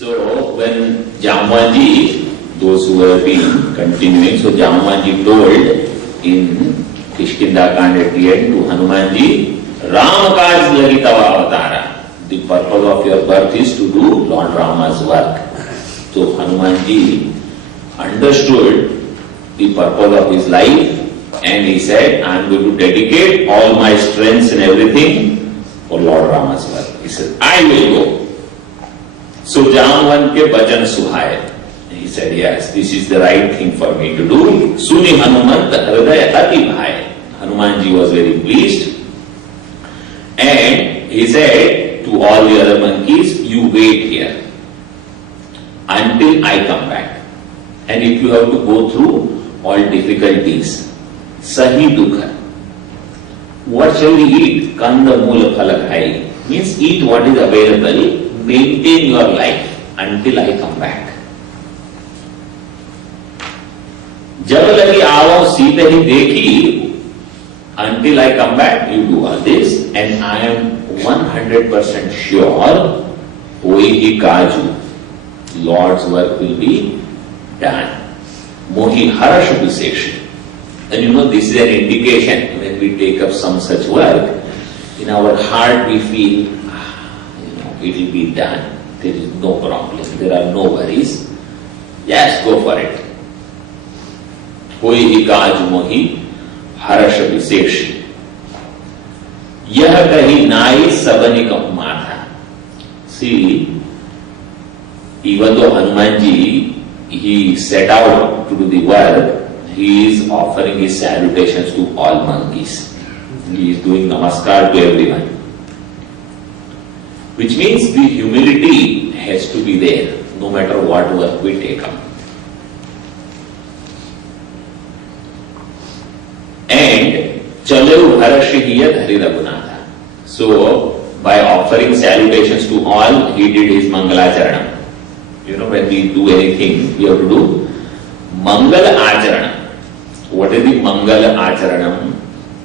So when Jambanji, those who have been continuing, so Jambanji told in Kishkinda Kand at the end to Hanumanji, Ram Kaj Lagi Tava Avatara. The purpose of your birth is to do Lord Rama's work. So Hanumanji understood the purpose of his life and he said, I am going to dedicate all my strengths and everything for Lord Rama's work. He said, I will go. So Jamban ke bhajan suhaye. He said, yes, this is the right thing for me to do. Suni Hanuman hridaya ati bhaye. Hanumanji was very pleased. And he said to all the other monkeys, you wait here until I come back. And if you have to go through all difficulties, sahi dukha. What shall we eat? Kanda mula phala khai. Means eat what is available, maintain your life until I come back. जब लगी आओ सीते ही देखी, until I come back, you do all this, and I am 100% sure, होई ही काजू, Lord's work will be done. Mohi harash visesh. And you know, this is an indication when we take up some such work, in our heart we feel, it will be done. There is no problem. There are no worries. Yes, go for it. Hoi hi kaaj mohi harash visesh. Yah kahi nai sabani ka matha. See, even though Hanumanji, he set out to do the work, he is offering his salutations to all monkeys. He is doing namaskar to everyone. Which means the humility has to be there, no matter what work we take up. And Chalu Harashihiyat Hari Raghunatha. So, by offering salutations to all, he did his Mangalacharanam. You know, when we do anything, we have to do Mangala Acharanam. What is the Mangala Acharanam?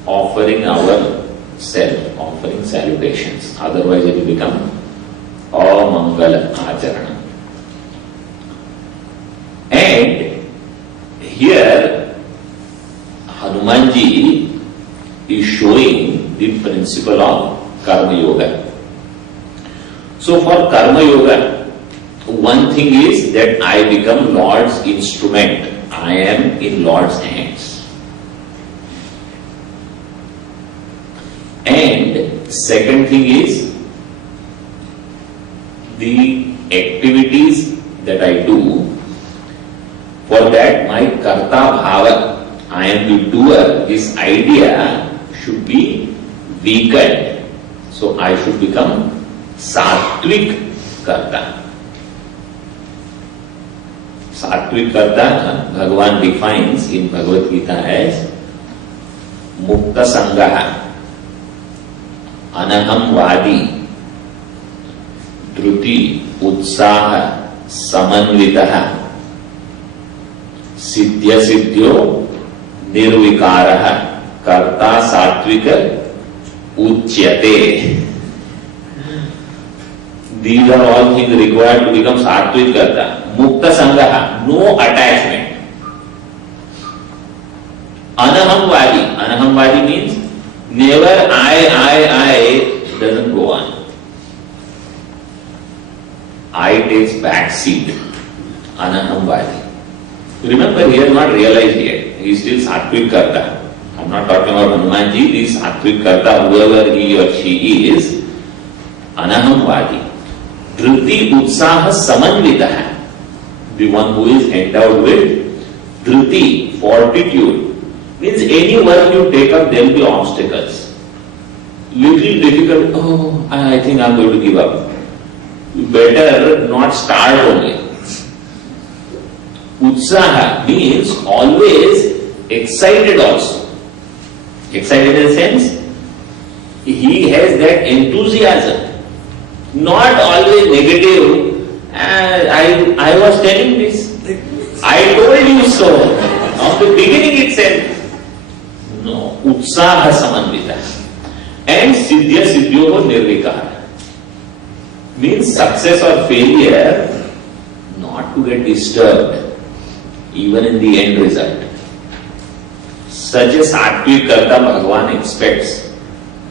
Offering ourself, offering salutations. Otherwise it will become Amangala Acharanam. And here Hanumanji is showing the principle of Karma Yoga. So for Karma Yoga, one thing is that I become Lord's instrument. I am in Lord's hands. And second thing is, the activities that I do, for that my karta bhava, I am the doer, this idea should be weakened. So I should become sattvic karta. Sattvic karta, Bhagavan defines in Bhagavad Gita as mukta sangaha, anaham vadi, dhruti, utsaha, samanvitaha, siddhya siddhyo, nirvikaraha, karta sattvika, uchyate. These are all things required to become sattvic karta. Mukta sangaha, no attachment. Anaham vadi means never I doesn't go on. I takes back seat. Anaham vadi. Remember, he has not realized yet. He is still sattvic karta. I am not talking about Hanumanji. This sattvic karta, whoever he or she is, anaham vadi. Dhruti utsaha samanvitaha. The one who is endowed with dhruti, fortitude. Means any work you take up, there will be obstacles. Little difficult, oh, I think I am going to give up. You better not start only. Utsaha means always excited also. Excited in the sense, he has that enthusiasm. Not always negative. I was telling this. I told you so. From the beginning itself. No. Utsaha samanvita. And siddhya siddhyoho nirvikara. Means success or failure not to get disturbed, even in the end result. Such a Sattvic Karta Bhagavan expects,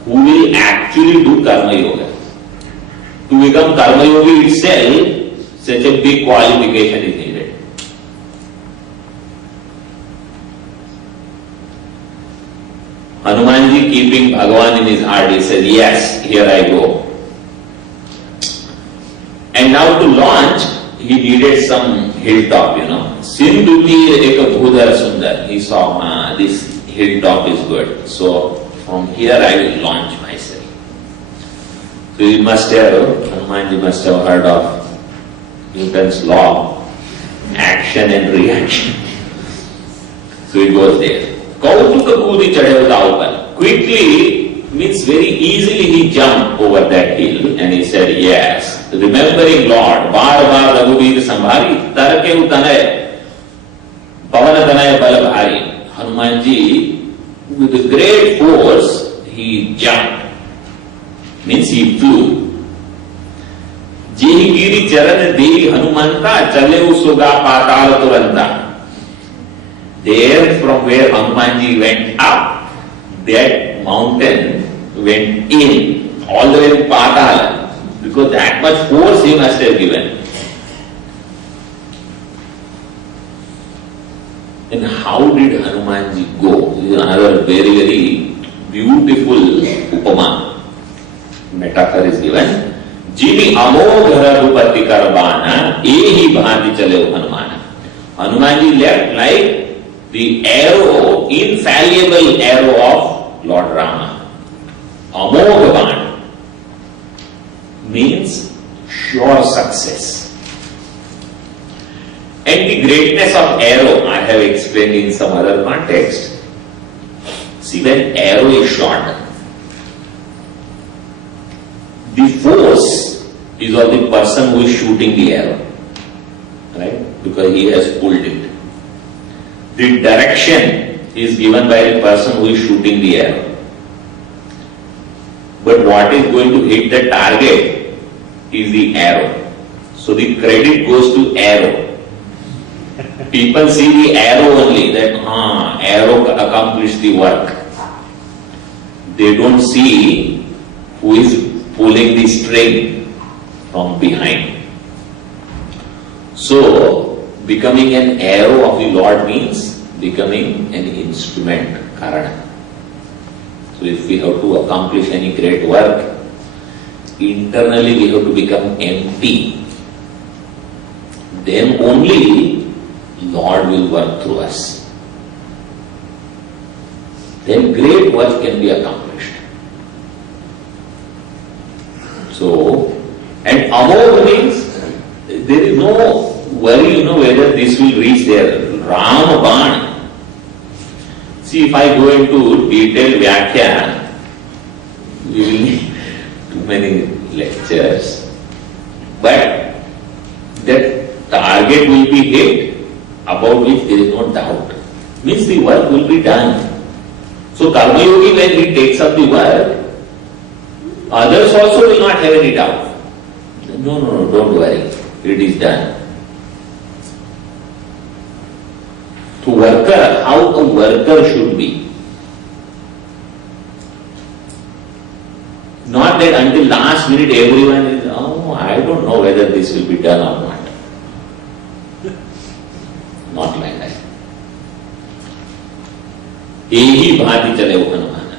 who will actually do Karma Yoga. To become Karma Yogi itself, such a big qualification is needed. Hanumanji keeping Bhagavan in his heart, he said, yes, here I go. And now to launch, he needed some hilltop, Sindhuti Eka Bhudar Sundar. He saw, this hilltop is good. So from here I will launch myself. So you must have, Hanumanji must have heard of Newton's law, action and reaction. So he goes there. Quickly, means very easily he jumped over that hill and he said, yes, remembering Lord, Bar Bar Raghubir Sambhari, Tarake Utanay, Pavana Tanay Balabhari. Hanumanji, with a great force, he jumped. Means he flew. Jehi Giri Charan Devi Hanumanta, Chale Usuga Patala Turanta. There, from where Hanumanji went up, that mountain went in, all the way to Patala, because that much force he must have given. And how did Hanumanji go? This is another very, very beautiful upama. Metaphor is given. Jini amogha rupati karbana, ehi bhanti chale Hanumana. Hanumanji left like the arrow, infallible arrow of Lord Rama. Amogha means sure success. And the greatness of arrow, I have explained in some other context. See, when arrow is shot, the force is of the person who is shooting the arrow, right? Because he has pulled it. The direction is given by the person who is shooting the arrow. But what is going to hit the target is the arrow. So the credit goes to arrow. People see the arrow only, that arrow accomplished the work. They don't see who is pulling the string from behind. So, becoming an arrow of the Lord means becoming an instrument, karana. So if we have to accomplish any great work, internally we have to become empty. Then only Lord will work through us. Then great work can be accomplished. So, and amogha means there is no worry, whether this will reach there. Rama Ban. See, if I go into detailed Vyakhya, we will need too many lectures. But that target will be hit, about which there is no doubt. Means the work will be done. So Karma Yogi, when he takes up the work, others also will not have any doubt. No, don't worry. It is done. To worker, how a worker should be. Not that until last minute everyone is, I don't know whether this will be done or not. Not like that. Ehi bhati chale Hanumana.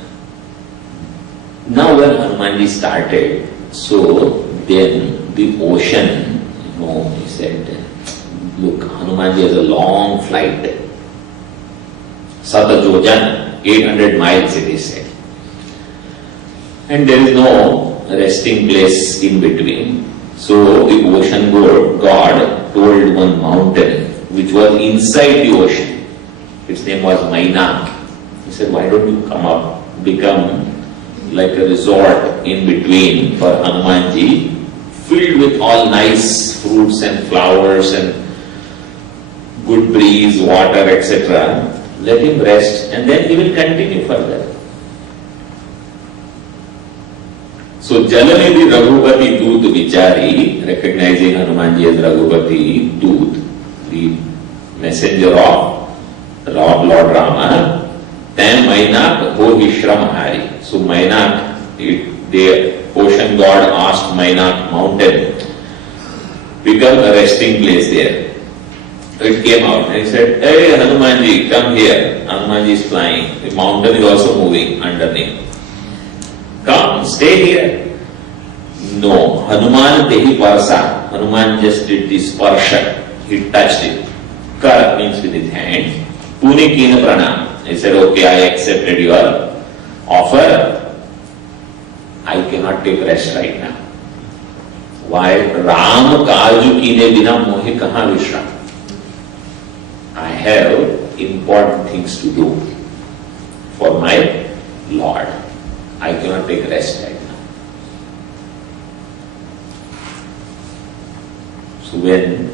Now when Hanumanji started, so then the ocean, he said, look, Hanumanji has a long flight. Satajojan, 800 miles it is said. And there is no resting place in between. So the ocean god told one mountain which was inside the ocean. Its name was Maina. He said, why don't you come up, become like a resort in between for Hanumanji, filled with all nice fruits and flowers and good breeze, water, etc. Let him rest and then he will continue further. So Jalanidhi Raghupati Doot Vichari, recognizing Hanumanji as Raghupati Doot, the messenger of Lord Rama, then Mainak Ho Vishram Hari. So Mainak, the ocean god asked Mainak mountain, become a resting place there. It came out and he said, "Hey Hanumanji, come here." Hanumanji is flying. The mountain is also moving underneath. Come, stay here. No, Hanuman tehi parsa. Hanuman just did this parsha. He touched it. Kar means with his hand. Pune kina pranam. He said, "Okay, I accepted your offer. I cannot take rest right now." Why? Ram kaju kine bina mohi kaha vishram. I have important things to do for my Lord. I cannot take rest right now. So when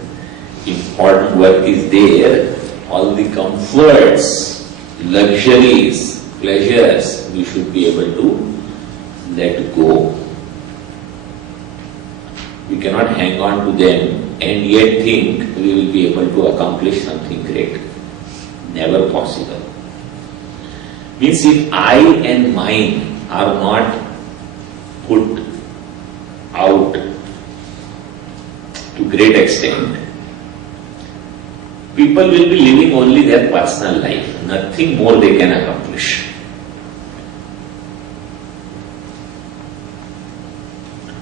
important work is there, all the comforts, luxuries, pleasures, we should be able to let go. We cannot hang on to them and yet think we will be able to accomplish something great. Never possible. Means if I and mine are not put out to great extent, people will be living only their personal life. Nothing more they can accomplish.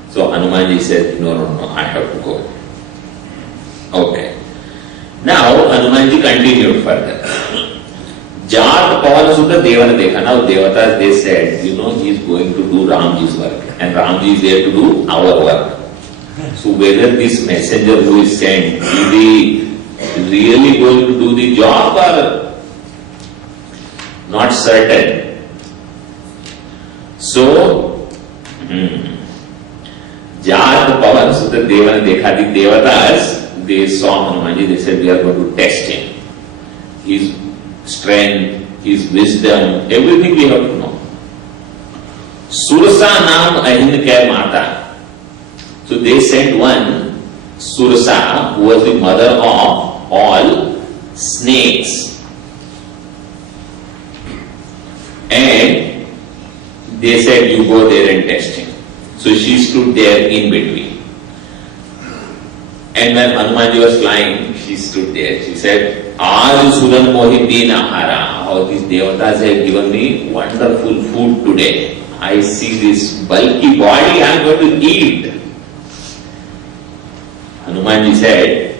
So Hanumanji said, no, I have to go. Okay. Now Hanumanji continued further. Jat Pawan Sutta Devana Dekha. Now Devatas, they said, he is going to do Ramji's work. And Ramji is there to do our work. So whether this messenger who is sent, is he really going to do the job or not certain? So, Jat Pawan Sutta Devana Dekha. The Devatas, they saw Hanumanji, they said, we are going to test him. His strength, his wisdom, everything we have to know. Sursa Naam Ahin Kya Mata. So they sent one, Sursa, who was the mother of all snakes. And they said, you go there and test him. So she stood there in between. And when Hanumanji was flying, she stood there. She said, Aaj Sudan Mohidin Ahara. Oh, these devatas have given me wonderful food today. I see this bulky body, I am going to eat. Hanumanji said,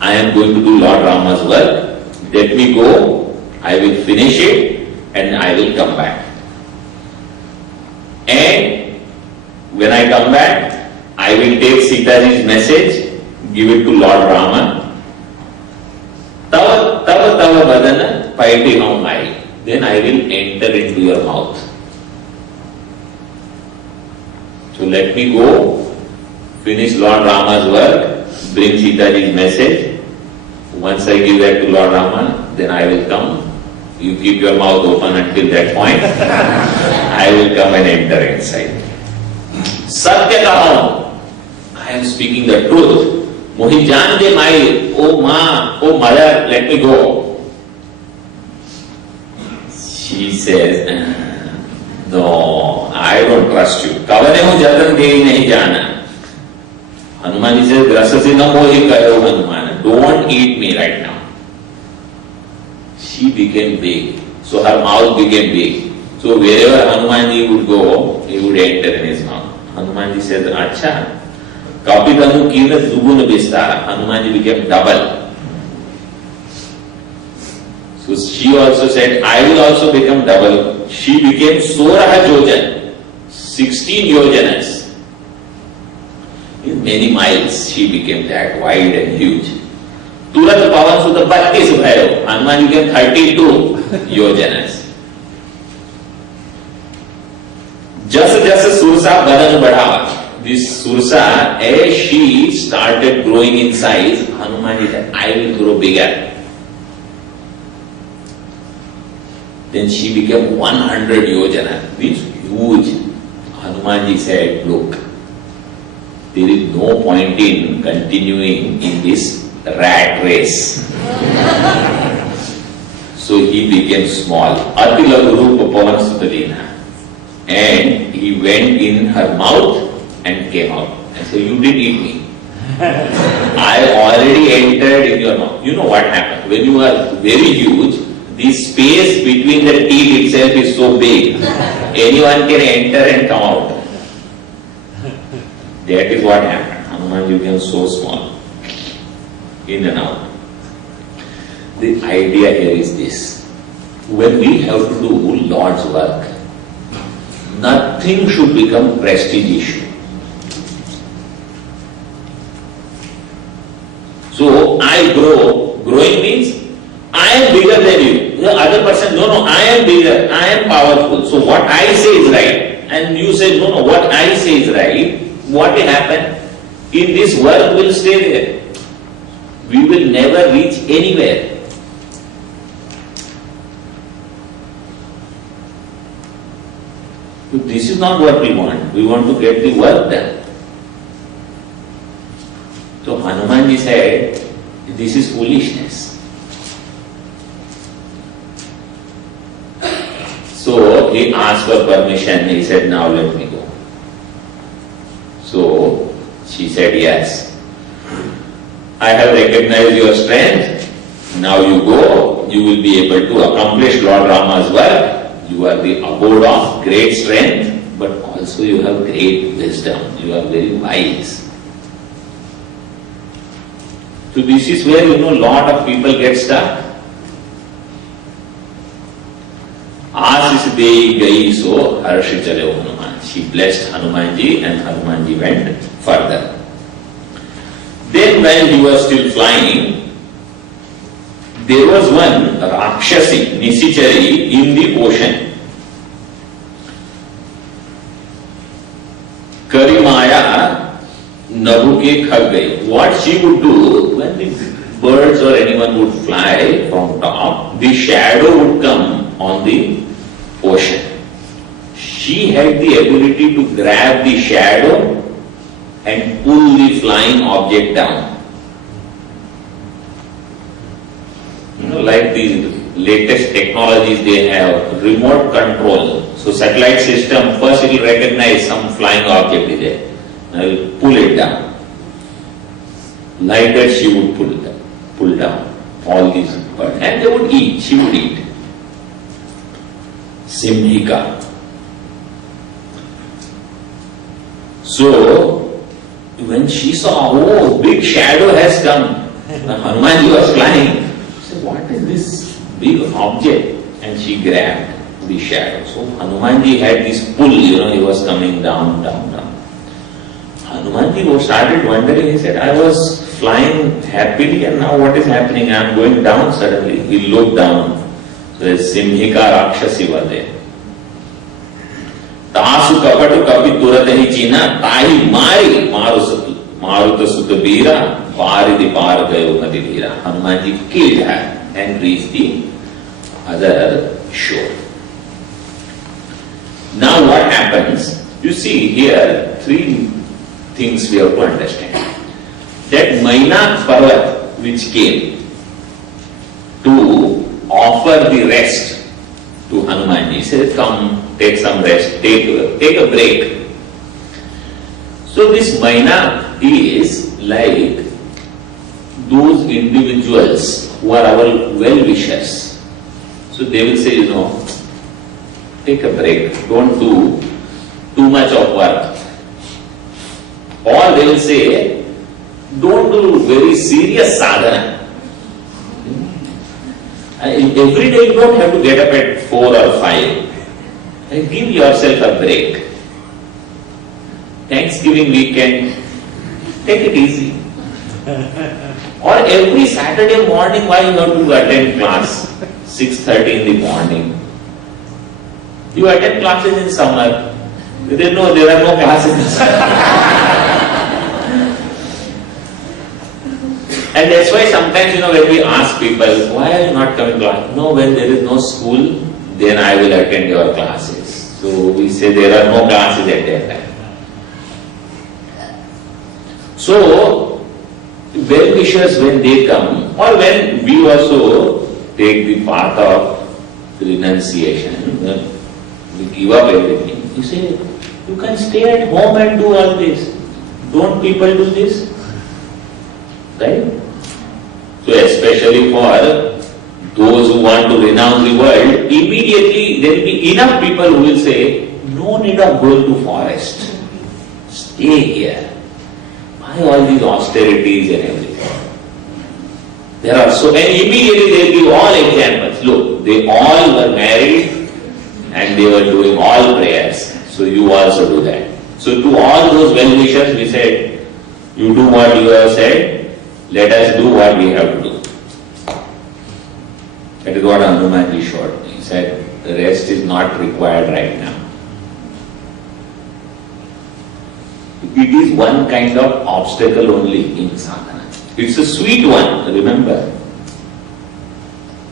I am going to do Lord Rama's work. Let me go. I will finish it and I will come back. And when I come back, I will take Sitaji's message, give it to Lord Rama. Tava badana paiti haumai. Then I will enter into your mouth. So let me go, finish Lord Rama's work, bring Sitaji's message. Once I give that to Lord Rama, then I will come. You keep your mouth open until that point. I will come and enter inside. Satya kaham. I am speaking the truth. Mohi jaan de mai, oh ma, oh mother, let me go. She says, no, I don't trust you. Kavane ho jatan de nahi jana. Hanumanji says, grasasi na mohi kayo Hanuman. Don't eat me right now. She became big. So her mouth became big. So wherever Hanumanji would go, he would enter in his mouth. Hanumanji said, Acha. Kapitanu kina dugun bistara. Hanumanji became double. So she also said, I will also become double. She became Soraha Jojan. 16 yojanas. In many miles she became that wide and huge. Turat Pavan Sutta 32 bhayo. Hanuman became 32 yojanas. Jasa Sursa Badan Badhava. This Sursa, as she started growing in size, Hanuman said, I will grow bigger. Then she became 100 yojana, means huge. Hanumanji said, look, there is no point in continuing in this rat race. So he became small. Atilagurupa Pavansutalina. And he went in her mouth and came out. And so you did eat me. I already entered in your mouth. You know what happened? When you are very huge, the space between the teeth itself is so big. Anyone can enter and come out. That is what happened. Hanuman became so small. In and out. The idea here is this. When we have to do Lord's work, nothing should become prestige issue. So I grow. Growing means I am bigger than you. The other person, no, I am bigger, I am powerful. So what I say is right. And you say, no, what I say is right. What will happen? In this world will stay there. We will never reach anywhere. This is not what we want. We want to get the work done. So Hanumanji said, this is foolishness. So he asked for permission. He said, now let me go. So she said, yes. I have recognized your strength. Now you go. You will be able to accomplish Lord Rama's work. You are the abode of great strength, but also you have great wisdom. You are very wise. So this is where, lot of people get stuck. Asis Deyi Gai So Harshi Chale Hanuman. She blessed Hanumanji and Hanumanji went further. Then when he was still flying, there was one Rakshasi, Nisichari in the ocean. Karimaya Nabuke Khagai. What she would do, when the birds or anyone would fly from top, the shadow would come on the ocean. She had the ability to grab the shadow and pull the flying object down. Like these latest technologies, they have remote control. So satellite system, first it will recognize some flying object is there. And it will pull it down. Like that she would pull down all these birds. And they would eat, she would eat. Simhika. So, when she saw, big shadow has come. Hanumanji was flying. What is this big object? And she grabbed the shadow. So Hanumanji had this pull, he was coming down, down, down. Hanumanji started wondering, he said, I was flying happily and now what is happening? I am going down suddenly. He looked down. So a Simhika Rakshasi was there. Tasu kapatu kapi turatahi china, tahi mari maruta sutabira, paridi par gayo nadivira. Hanumanji killed her and reached the other shore. Now what happens? You see here, three things we have to understand. That Mainak Parvat which came to offer the rest to Hanumanji, said, come, take some rest, take a break. So this Mainak is like those individuals who are our well-wishers. So they will say, take a break, don't do too much of work. Or they will say, don't do very serious sadhana. Every day you don't have to get up at 4 or 5. Give yourself a break. Thanksgiving weekend, take it easy. Or every Saturday morning, why you have to attend class? 6:30 in the morning. You attend classes in summer. There are no classes in summer. And that's why sometimes, when we ask people, why are you not coming to class? No, when there is no school, then I will attend your classes. So we say there are no classes at that time. So, well-wishers when they come, or when we also take the path of renunciation, when we give up everything, you say, you can stay at home and do all this. Don't people do this? Right? So especially for those who want to renounce the world, immediately there will be enough people who will say, no need of going to forest. Stay here. Why all these austerities and everything? There are so many, immediately they will give all examples. Look, they all were married and they were doing all prayers. So you also do that. So to all those well-wishers we said, you do what you have said, let us do what we have to do. That is what HanumAn showed. He said, the rest is not required right now. It is one kind of obstacle only in sadhana. It's a sweet one, remember.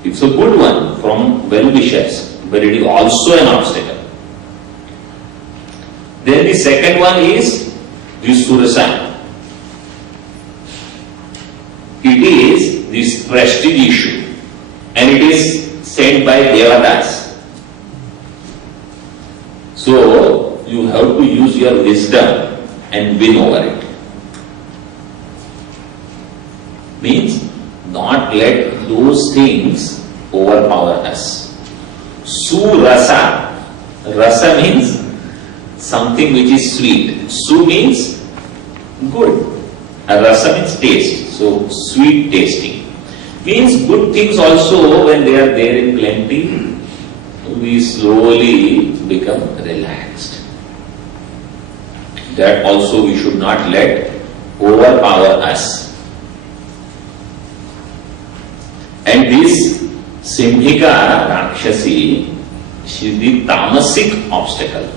It's a good one from well-wishers, but it is also an obstacle. Then the second one is the surasa. It is this prestige issue. And it is said by Devatas. So, you have to use your wisdom and win over it. Means, not let those things overpower us. Surasa. Rasa means something which is sweet. Su means good. Rasa means taste. So, sweet tasting. Means good things also, when they are there in plenty, we slowly become relaxed. That also we should not let overpower us. And this Simhika Rakshasi, she is the tamasic obstacle.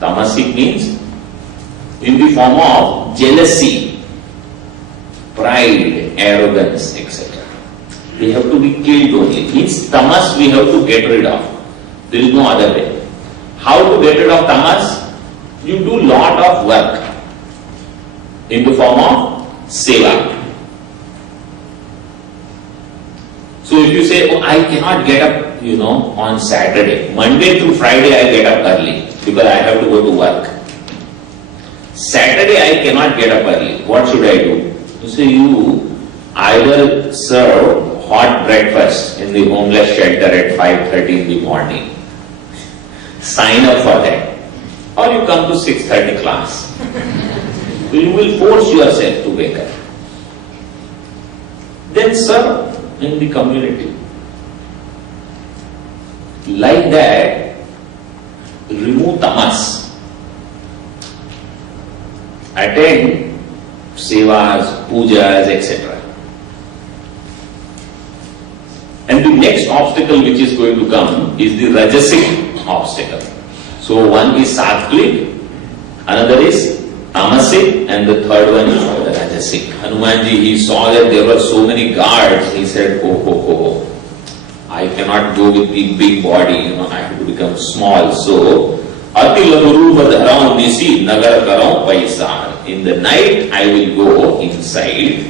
Tamasic means in the form of jealousy, pride, arrogance, etc. They have to be killed only. Means tamas we have to get rid of. There is no other way. How to get rid of tamas? You do lot of work in the form of seva. So if you say, oh, I cannot get up, on Saturday. Monday through Friday I get up early because I have to go to work. Saturday I cannot get up early. What should I do? You say, you either serve hot breakfast in the homeless shelter at 5:30 in the morning. Sign up for that. Or you come to 6:30 class. So you will force yourself to wake up. Then serve in the community. Like that, remove tamas. Attend sevas, pujas, etc. And the next obstacle which is going to come is the rajasic obstacle. So one is sattvic, another is tamasic, and the third one is the rajasic. HanumAnji, he saw that there were so many guards, he said, oh, I cannot go with the big body, I have to become small. So, ati lanurupa dharao nisi nagar karao paisar. In the night, I will go inside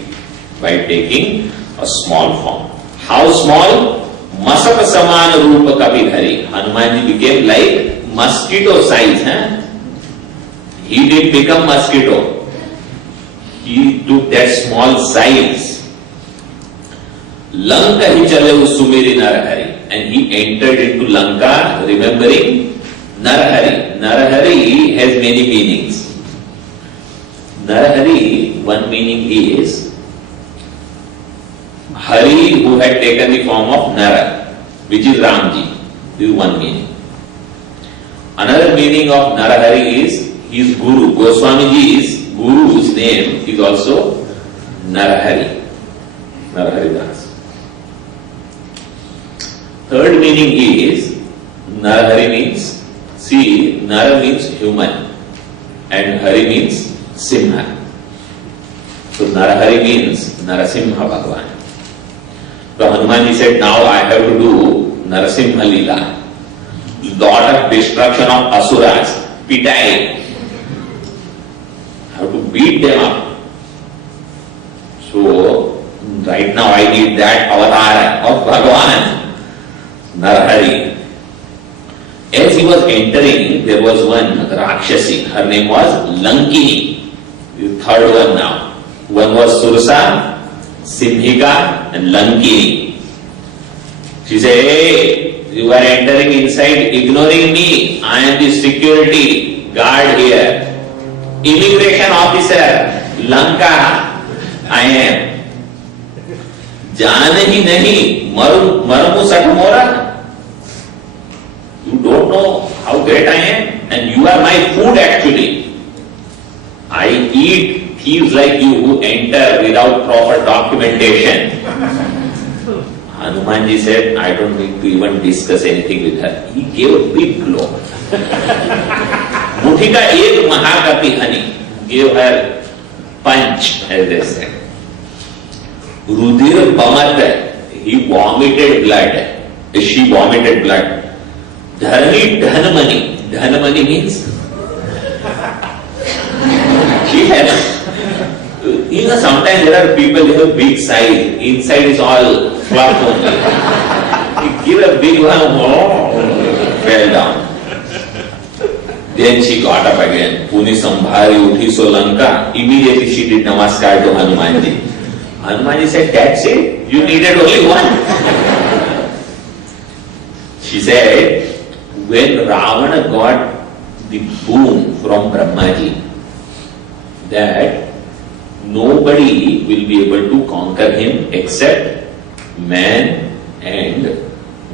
by taking a small form. How small? Masaka samana rupa kabidhari. HanumAnji became like mosquito size. He didn't become mosquito. He took that small size. Lanka hi chale sumeri narahari. And he entered into Lanka remembering Narahari. Narahari has many meanings. Narahari, one meaning is Hari who had taken the form of Nara, which is Ramji. This is one meaning. Another meaning of Narahari is his Guru. Goswamiji's Guru's name is also Narahari. Narahari Das. Third meaning is Narahari means, Nara means human and Hari means Simha. So Narahari means Narasimha Bhagavan. So HanumAnji said, now I have to do Narasimha Leela. lot of destruction of asuras, pitai. How to beat them up. So, right now I need that avatar of Bhagavan, Narahari. As he was entering, there was one Rakshasi. Her name was Lankini. The third one now. One was Sursa, Simhika, and Lankini. She said, hey, you are entering inside ignoring me. I am the security guard here. Immigration officer, Lanka, I am. Jaan hi nahi, marmu sat mora. You don't know how great I am, and you are my food actually. I eat thieves like you who enter without proper documentation. Hanumanji said, I don't need to even discuss anything with her. He gave a big blow. Muthi ka ek mahakapi hani, gave her punch, as they say. Rudir Bamat, he vomited blood. She vomited blood. Dharani Dhanamani. Dhanamani means she has. You know, sometimes there are people who have big size. Inside is all fluff only. You give a big one, fell down. Then she got up again. Puni Sambhari Uthi Solanka. Immediately she did namaskar to Hanumanji. Hanumanji said, that's it? You needed only one. She said, when Ravana got the boon from Brahmaji that nobody will be able to conquer him except man and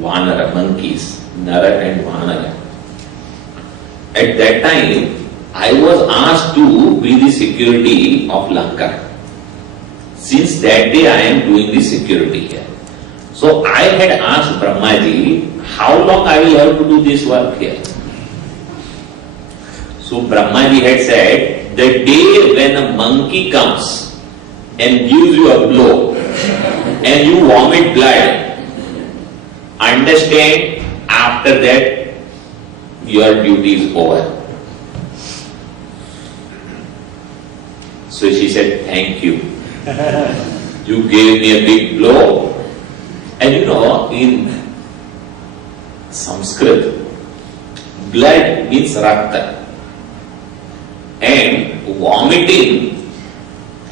Vanara, monkeys, Nara and Vanara. At that time, I was asked to be the security of Lanka. Since that day, I am doing the security here. So I had asked Brahmaji, how long I will have to do this work here? So Brahmaji had said, the day when a monkey comes and gives you a blow and you vomit blood, understand after that your duty is over. So she said, thank you. You gave me a big blow. And you know, in Sanskrit, blood means rakta. And vomiting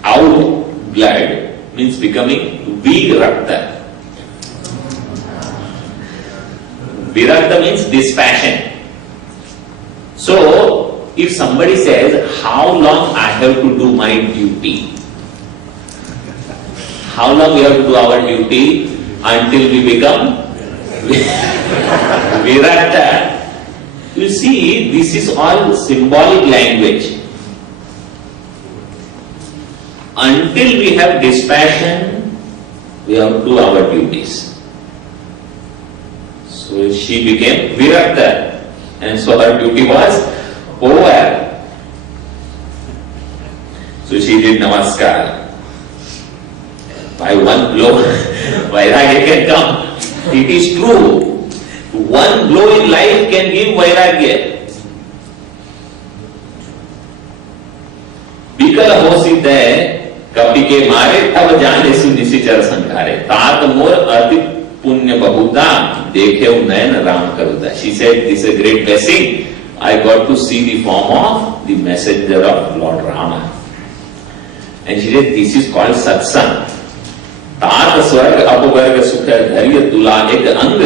out blood means becoming virakta. Virakta means dispassion. So, if somebody says, how long I have to do my duty? How long we have to do our duty? Until we become Virakta. You see, this is all symbolic language. Until we have dispassion, we have to do our duties. So she became Virakta, and so her duty was over. So she did namaskar. By one blow, Vairagya can come. It is true. One blow in life can give Vairagya. Bikala ho siddha kapi ke mare tab jane su nisichar sankare. Tat mor ati punya bahuda dekhe nayan ram karuda. She said, this is a great blessing. I got to see the form of the messenger of Lord Rama. And she said, this is called satsang. तात स्वर्ग अपवर्ग सुख धैर्य तुला एक अंग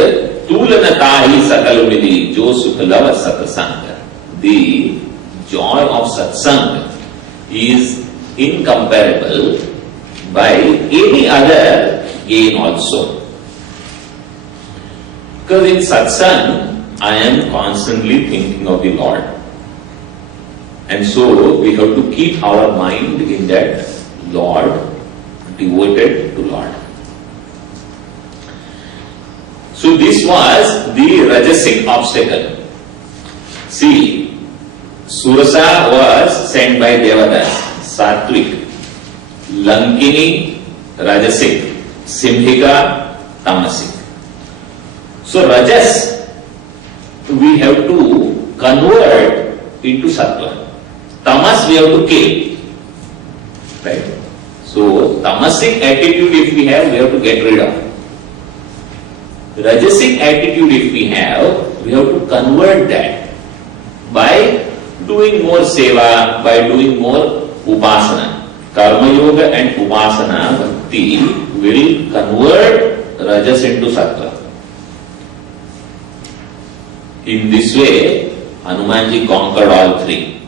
तुलन ताहि सकल मिली जो सुख लव सत्संग. The joy of satsang is incomparable by any other gain also. Because in satsang, I am constantly thinking of the Lord. And so we have to keep our mind in that Lord, devoted to Lord. So this was the Rajasic obstacle. See, Surasa was sent by Devadas, Sattvic, Lankini, Rajasic, Simhika, Tamasic. So Rajas we have to convert into sattva. Tamas we have to kill. Right? So, tamasic attitude if we have to get rid of. Rajasic attitude if we have to convert that by doing more seva, by doing more upasana. Karma yoga and upasana bhakti will convert rajas into sattva. In this way, Hanumanji conquered all three.